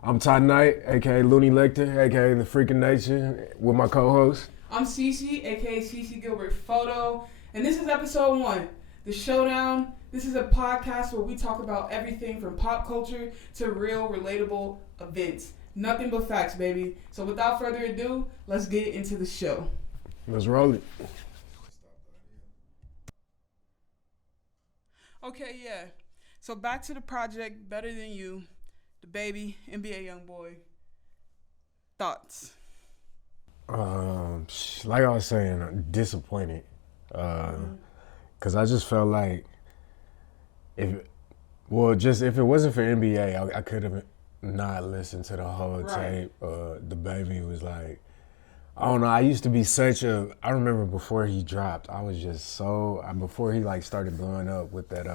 I'm Ty Knight, aka Looney Lecter, aka The Freaking Nation, with my co-host. I'm CeCe, aka CeCe Gilbert Photo, and this is episode 1, The Showdown. This is a podcast where we talk about everything from pop culture to real, relatable events. Nothing but facts, baby. So without further ado, let's get into the show. Let's roll it. Okay, yeah. So back to the project, Better Than You, the baby, NBA Youngboy. Thoughts? Like I was saying, I'm disappointed. Cause I just felt like if it wasn't for NBA, I could have not listened to the whole tape. The baby was like, I don't know. I used to be I remember before he dropped, I was just before he like started blowing up with that.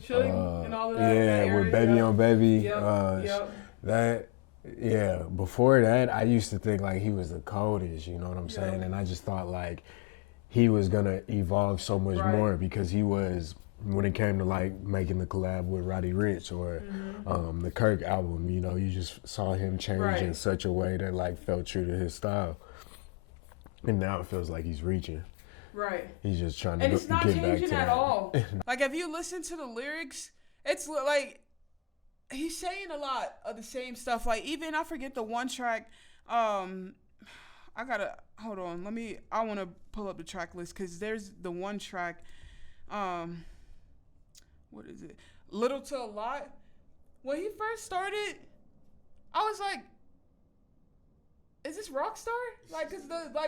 Shooting and all of that. Yeah, with Baby on Baby. Yep. Before that, I used to think like he was the coldest, you know what I'm saying? And I just thought like he was gonna evolve so much more because he was, when it came to like making the collab with Roddy Ricch or the Kirk album, you know, you just saw him change in such a way that like felt true to his style. And now it feels like he's reaching. Right. He's just trying to and it's not get back changing to at that. all. Like if you listen to the lyrics, it's like he's saying a lot of the same stuff. Like even I forget the one track. I gotta hold on. I want to pull up the track list because there's the one track. What is it? Little to a Lot. When he first started, I was like, is this Rockstar? Like, cause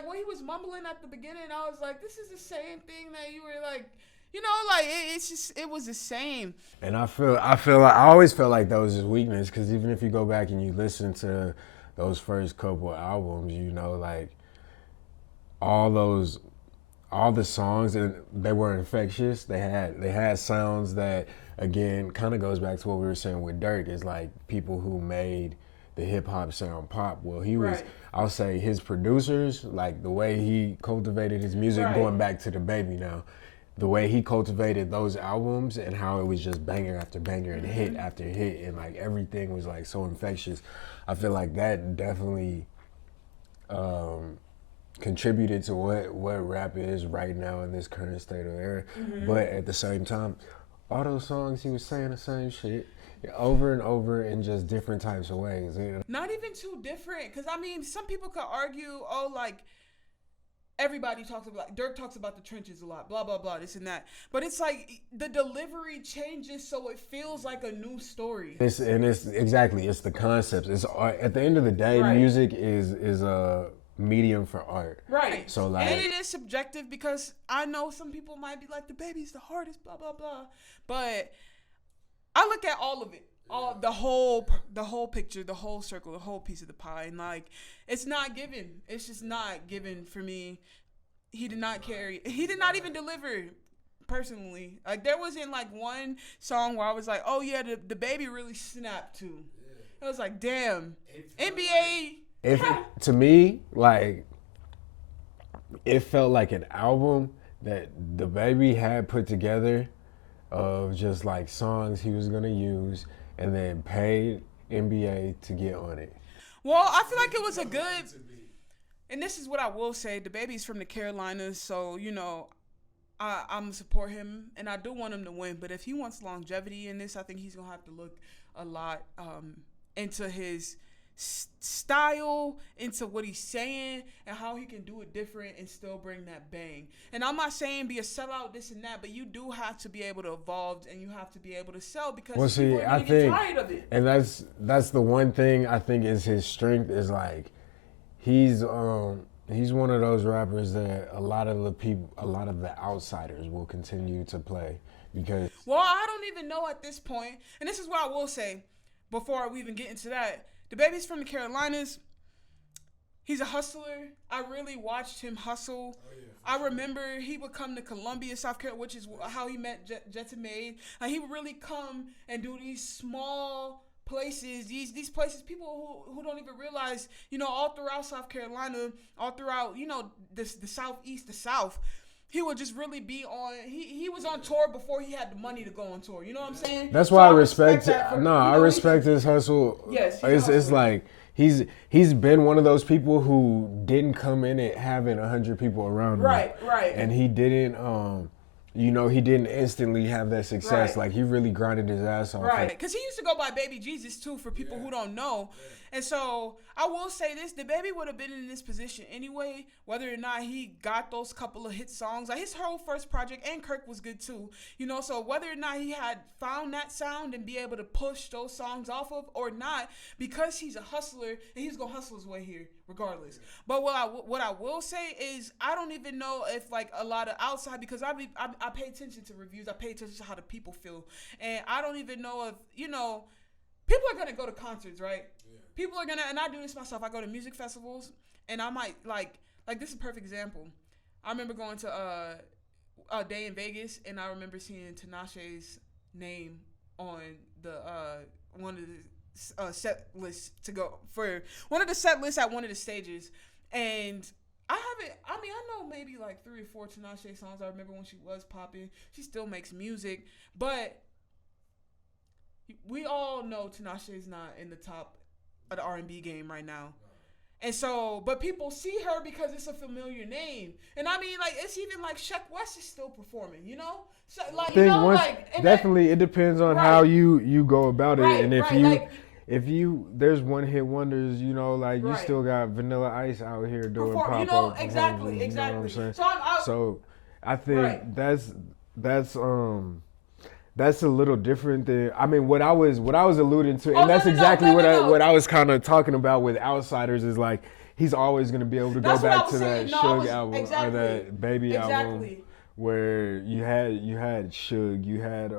when he was mumbling at the beginning, I was like, this is the same thing that you were like, you know, like it was the same. And I always felt like that was his weakness, because even if you go back and you listen to those first couple albums, you know, like all the songs, and they were infectious. They had sounds that, again, kind of goes back to what we were saying with Dirk, is like people who made the hip hop sound pop. Well, he was, I'll say his producers, like the way he cultivated his music, going back to the baby now, the way he cultivated those albums and how it was just banger after banger and hit after hit, and like everything was like so infectious. I feel like that definitely contributed to what rap is right now in this current state of era. But at the same time, all those songs he was saying the same shit over and over in just different types of ways. You know? Not even too different, because I mean, some people could argue, oh, like everybody talks about, Dirk talks about the trenches a lot, blah blah blah, this and that. But it's like the delivery changes, so it feels like a new story. It's the concepts. It's art. At the end of the day, music is a medium for art. Right. So like, and it is subjective, because I know some people might be like, the baby's the hardest, blah blah blah. But I look at all of it, the whole picture, the whole circle, the whole piece of the pie, and like it's not given. It's just not given for me. He did not even deliver personally. Like there wasn't like one song where I was like, oh yeah, the baby really snapped too. I was like, damn, NBA. To me, like, it felt like an album that the baby had put together of just like songs he was gonna use, and then paid NBA to get on it. Well, I feel like it was a good, and this is what I will say, the baby's from the Carolinas, so you know, I'm gonna support him, and I do want him to win. But if he wants longevity in this, I think he's gonna have to look a lot into his style, into what he's saying, and how he can do it different and still bring that bang. And I'm not saying be a sellout, this and that, but you do have to be able to evolve, and you have to be able to sell, because people are gonna get tired of it. And that's the one thing I think is his strength, is like he's one of those rappers that a lot of the outsiders will continue to play, because I don't even know at this point, and this is what I will say before we even get into that. The baby's from the Carolinas. He's a hustler. I really watched him hustle. I remember he would come to Columbia, South Carolina, which is how he met Jetta Made. He would really come and do these small places, these places, people who don't even realize, you know, all throughout South Carolina, all throughout, you know, the Southeast, the South. he would just really be on. He was on tour before he had the money to go on tour. You know what I'm saying? That's So why I respect. that for, I respect his hustle. Yes, it's like he's been one of those people who didn't come in it having 100 people around him. Right. And he didn't. He didn't instantly have that success. Right. Like, he really grinded his ass off. Right, because he used to go by Baby Jesus too, for people who don't know. And so I will say this: the baby would have been in this position anyway, whether or not he got those couple of hit songs. Like, his whole first project, and Kirk was good too. So whether or not he had found that sound and be able to push those songs off of or not, because he's a hustler and he's gonna hustle his way here regardless. But what I will say is, I don't even know if, like, a lot of outside, because I pay attention to reviews, I pay attention to how the people feel, and I don't even know if people are gonna go to concerts, right? People are gonna, and I do this myself. I go to music festivals, and I might like this is a perfect example. I remember going to a day in Vegas, and I remember seeing Tinashe's name on the one of the set lists to go for one of the set lists at one of the stages, and I know maybe like 3 or 4 Tinashe songs. I remember when she was popping. She still makes music, but we all know Tinashe is not in the top of the R&B game right now. And so, but people see her because it's a familiar name. And I mean, like, it's even like Sheck West is still performing, So, like, definitely, it depends on how you go about it. Right, and if you there's one hit wonders, like, you still got Vanilla Ice out here doing pop-up. Exactly. You know what I'm saying? So I think that's a little different than, I mean, what I was alluding to, and that's exactly what I was kind of talking about with Outsiders, is like, he's always going to be able to go back to that Suge album or that Baby album, where you had Suge, you had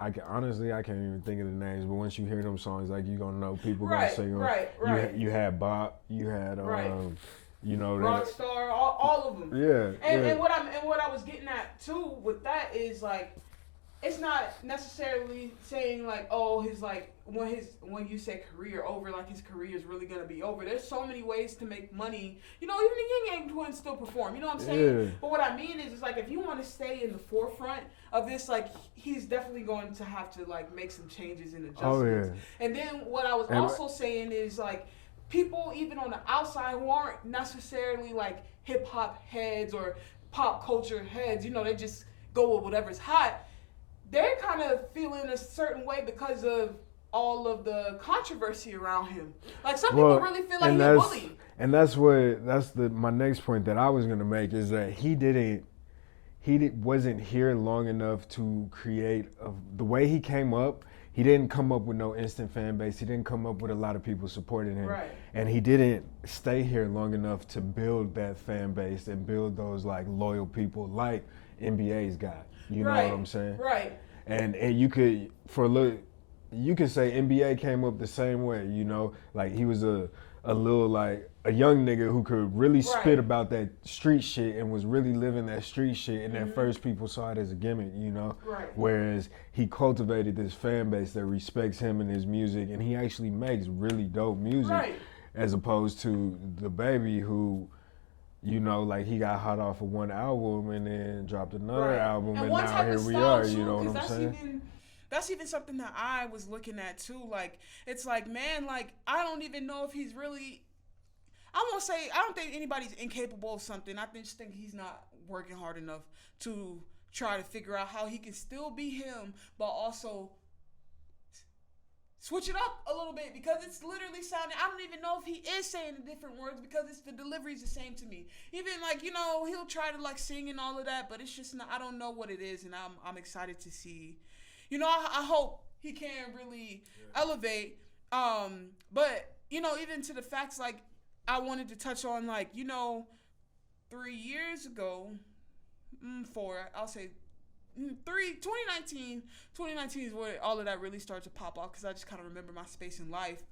I can't even think of the names, but once you hear them songs, like, you're gonna know people gonna sing them. Right. You had Bop, you had Rockstar, all of them. Yeah. And what I was getting at too with that is, like, it's not necessarily saying, like, oh, his, like, when you say career over, like, his career is really gonna be over. There's so many ways to make money. Even the Ying Yang Twins still perform. You know what I'm saying? Yeah. But what I mean is like, if you want to stay in the forefront of this, like, he's definitely going to have to, like, make some changes and adjustments. Oh, yeah. And then what I was also saying is, like, people even on the outside who aren't necessarily, like, hip hop heads or pop culture heads, they just go with whatever's hot. They're kind of feeling a certain way because of all of the controversy around him. Like, some people really feel like he's a bully. And that's my next point that I was gonna make, is that he wasn't here long enough to create the way he came up. He didn't come up with no instant fan base. He didn't come up with a lot of people supporting him. Right. And he didn't stay here long enough to build that fan base and build those, like, loyal people like NBA's got. You know what I'm saying? Right. And you could, you could say NBA came up the same way, like, he was a little, like, a young nigga who could really spit about that street shit and was really living that street shit, and at first people saw it as a gimmick, Right. Whereas he cultivated this fan base that respects him and his music, and he actually makes really dope music, as opposed to the Baby who, like, he got hot off of one album and then dropped another album, and now here we are, you know what I'm saying? That's even something that I was looking at too. Like, it's like, man, like, I don't even know if he's really, I don't think anybody's incapable of something. I just think he's not working hard enough to try to figure out how he can still be him, but also switch it up a little bit, because it's literally sounding, I don't even know if he is saying the different words, because the delivery's the same to me. Even, like, he'll try to, like, sing and all of that, but it's just not, I don't know what it is, and I'm excited to see. I hope he can really elevate. But, even to the facts, like, I wanted to touch on, like, 3 years ago, 4, I'll say 2019 is where all of that really started to pop off, because I just kind of remember my space in life.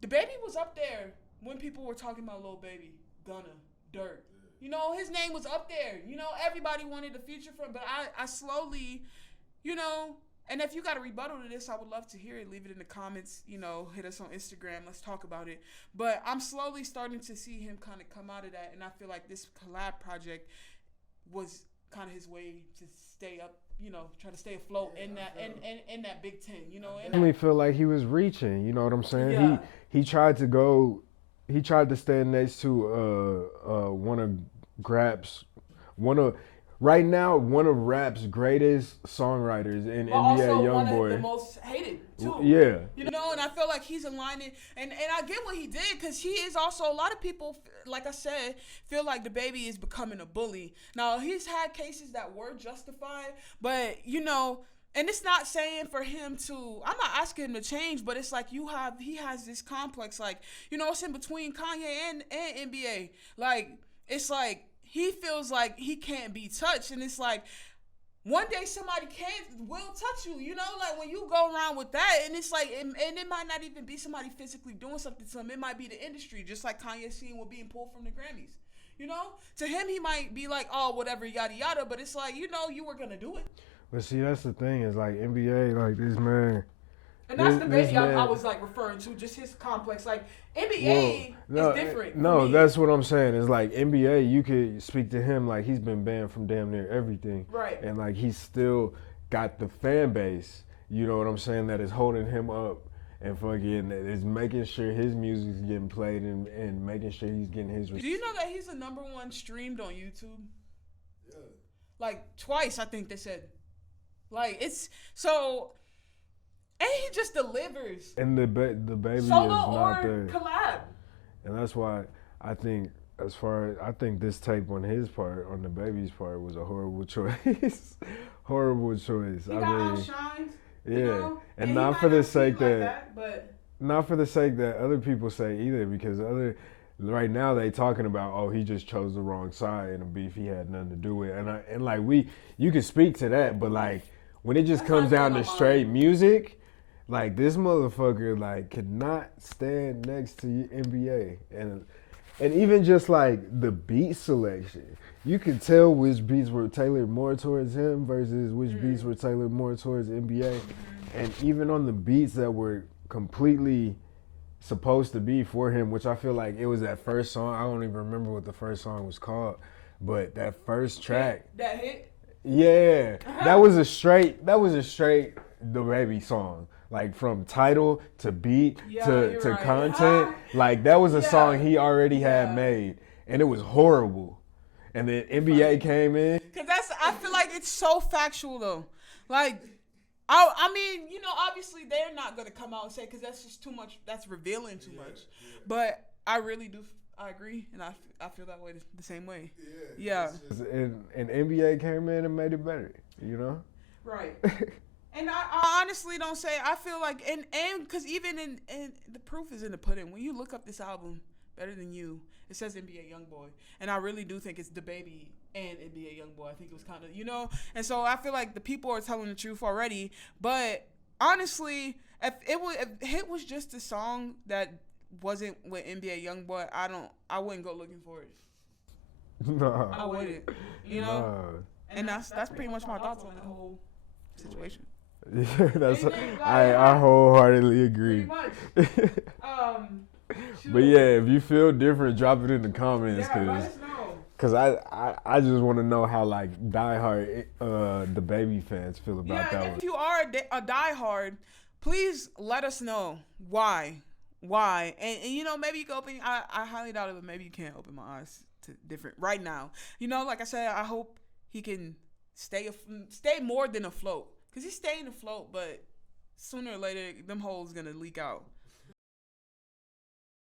The Baby was up there when people were talking about Lil Baby, Gunna, Dirt. His name was up there. Everybody wanted a feature from him, but I slowly, And if you got a rebuttal to this, I would love to hear it. Leave it in the comments. You know, hit us on Instagram. Let's talk about it. But I'm slowly starting to see him kind of come out of that, and I feel like this collab project was kind of his way to stay up. You know, try to stay afloat in that in that Big Ten. You know, I definitely feel like he was reaching. You know what I'm saying? Yeah. He tried to go. He tried to stand next to one of rap's greatest songwriters in NBA Youngboy. The most hated too. Yeah. You know, and I feel like he's aligning, and I get what he did, because he is also, a lot of people, like I said, feel like the baby is becoming a bully. Now, he's had cases that were justified, but you know. And it's not saying for him to, I'm not asking him to change, but it's like he has this complex, like, you know, it's in between Kanye and NBA. Like, it's like, he feels like he can't be touched. And it's like, one day somebody will touch you, you know, like when you go around with that, and it's like, and it might not even be somebody physically doing something to him. It might be the industry, just like Kanye seen with being pulled from the Grammys. You know, to him, he might be like, oh, whatever, yada, yada. But it's like, you know, you were going to do it. But see, that's the thing, is like NBA, like this man. And that's the baby I was like referring to, just his complex. Like NBA is different. No, that's what I'm saying. It's like NBA, you could speak to him like he's been banned from damn near everything. Right. And like he's still got the fan base, you know what I'm saying, that is holding him up and fucking is making sure his music's getting played and making sure he's getting his Do you know that he's the #1 streamed on YouTube? Yeah. Like twice, I think they said. Like, it's so, and he just delivers. And the baby solo is not there. Collab. And that's why I think, I think this tape on his part, on the baby's part, was a horrible choice. Horrible choice. He got outshined. Yeah, you know? and not for the sake not for the sake that other people say either, because right now they talking about, oh, he just chose the wrong side in a beef he had nothing to do with, and like you can speak to that, but like when it just comes down to straight music, like this motherfucker like could not stand next to NBA, and even just like the beat selection, you could tell which beats were tailored more towards him versus which beats were tailored more towards NBA, and even on the beats that were completely supposed to be for him, which I feel like it was that first song. I don't even remember what the first song was called, but that first track, that hit. Yeah, that was a straight the baby song, like from title to beat to right. Content. Like that was a song he already had made, and it was horrible. And then NBA came in. Cause I feel like it's so factual though. Like, I mean, you know, obviously they're not gonna come out and say, cause that's just too much. That's revealing too much. Yeah. But I really do. I agree, and I feel that way the same way. Yeah. And NBA came in and made it better, you know? Right. And I honestly don't say, I feel like, and because even in the proof is in the pudding. When you look up this album, Better Than You, it says NBA Youngboy. And I really do think it's DaBaby and NBA Youngboy. I think it was kind of, you know? And so I feel like the people are telling the truth already. But honestly, if Hit was just a song that wasn't with NBA Youngboy, I wouldn't go looking for it. No. I wouldn't. You know? And that's pretty much my thoughts on the whole situation. Yeah, I wholeheartedly agree. Pretty much. But yeah, if you feel different, drop it in the comments, cause I just want to know how like diehard the baby fans feel about that. If you are a diehard, please let us know why, and you know, maybe you can open. I highly doubt it, but maybe you can open my eyes to different right now. You know, like I said, I hope he can stay more than afloat, cause he's staying afloat, but sooner or later them holes gonna leak out.